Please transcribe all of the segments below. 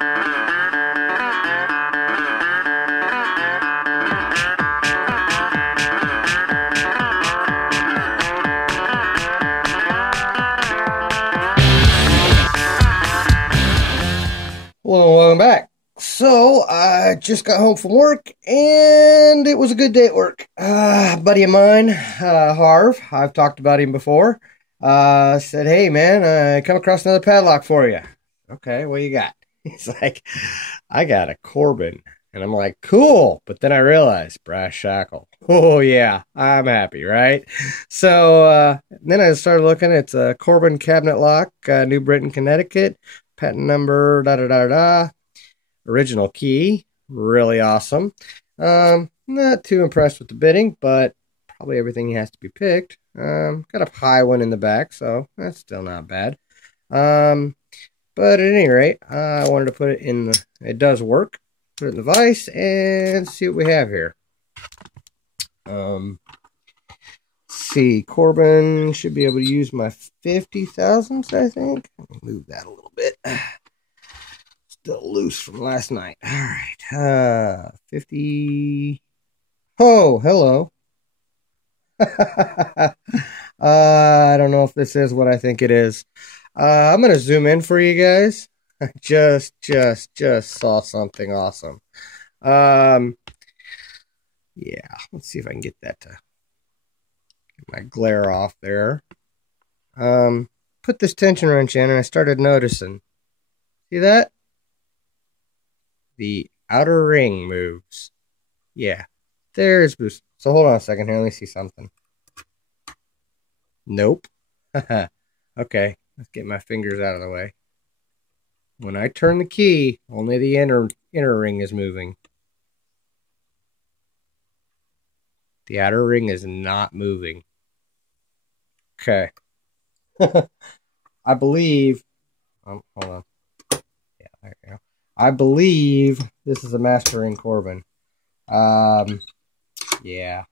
Hello and welcome back. So, I just got home from work, and it was a good day at work. A buddy of mine, Harv, I've talked about him before, said, "Hey man, I come across another padlock for you." Okay, what you got? He's like, "I got a Corbin." And I'm like, "Cool." But then I realized, brass shackle. Oh yeah, I'm happy, right? So, then I started looking. It's a Corbin cabinet lock, New Britain, Connecticut. Patent number, da da da da. Original key, really awesome. Not too impressed with the bidding, but probably everything has to be picked. Got a high one in the back, so that's still not bad. But at any rate, I wanted to put it in the. It does work. Put it in the vise and see what we have here. See, Corbin should be able to use my 50 thousandths, I think. Let me move that a little bit. Still loose from last night. All right. 50. Oh, hello. I don't know if this is what I think it is. I'm going to zoom in for you guys. I just saw something awesome. Yeah, let's see if I can get that to get my glare off there. Put this tension wrench in and I started noticing. See that? The outer ring moves. Yeah, there's boost. So hold on a second here. Let me see something. Nope. Okay, let's get my fingers out of the way. When I turn the key, only the inner ring is moving. The outer ring is not moving. Okay. I believe. Hold on. Yeah, there you go. I believe this is a Master Ring Corbin. Yeah,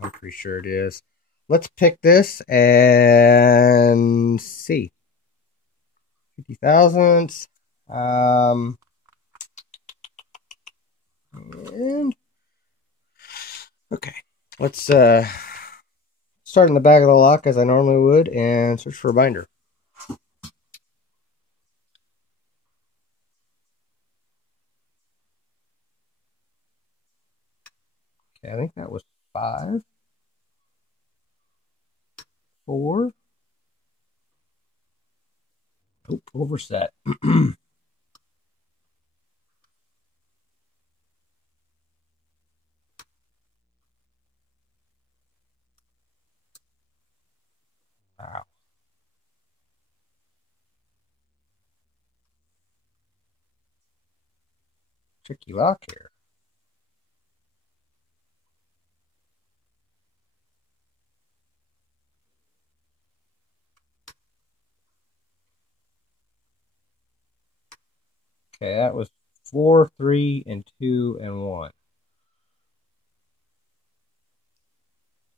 I'm pretty sure it is. Let's pick this and see. 50 thousandths. And okay, let's start in the back of the lock as I normally would and search for a binder. Okay, I think that was 5, 4. Oop, overset. Wow. Tricky lock here. Okay, that was 4, 3, and 2, and 1.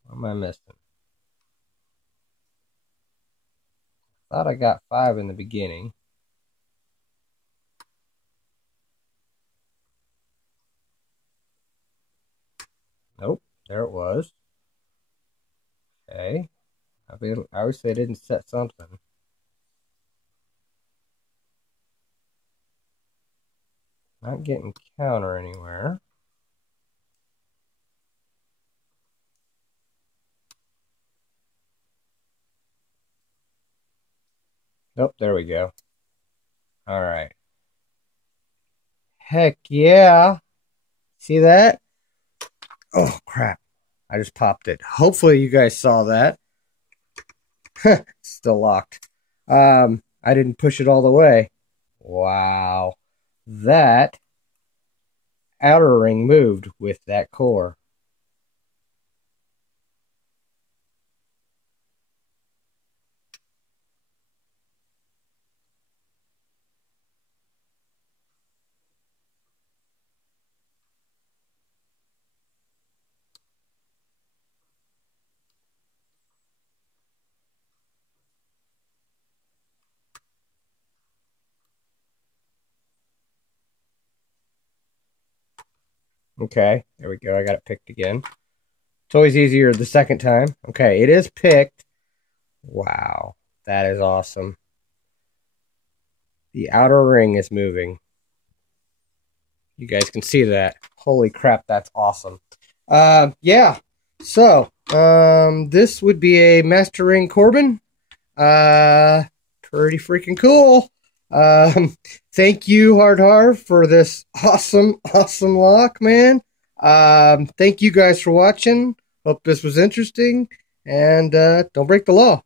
What am I missing? Thought I got 5 in the beginning. Nope, there it was. Okay. I wish they didn't set something. Not getting counter anywhere. Nope, there we go. All right. Heck yeah. See that? Oh, crap. I just popped it. Hopefully you guys saw that. Still locked. I didn't push it all the way. Wow. That outer ring moved with that core. Okay, there we go. I got it picked again. It's always easier the second time. Okay, it is picked. Wow, that is awesome. The outer ring is moving. You guys can see that. Holy crap, that's awesome. Yeah. So, this would be a Master Ring Corbin. Pretty freaking cool. Thank you, Hard Harv, for this awesome lock, man. Thank you guys for watching. Hope this was interesting. And don't break the law.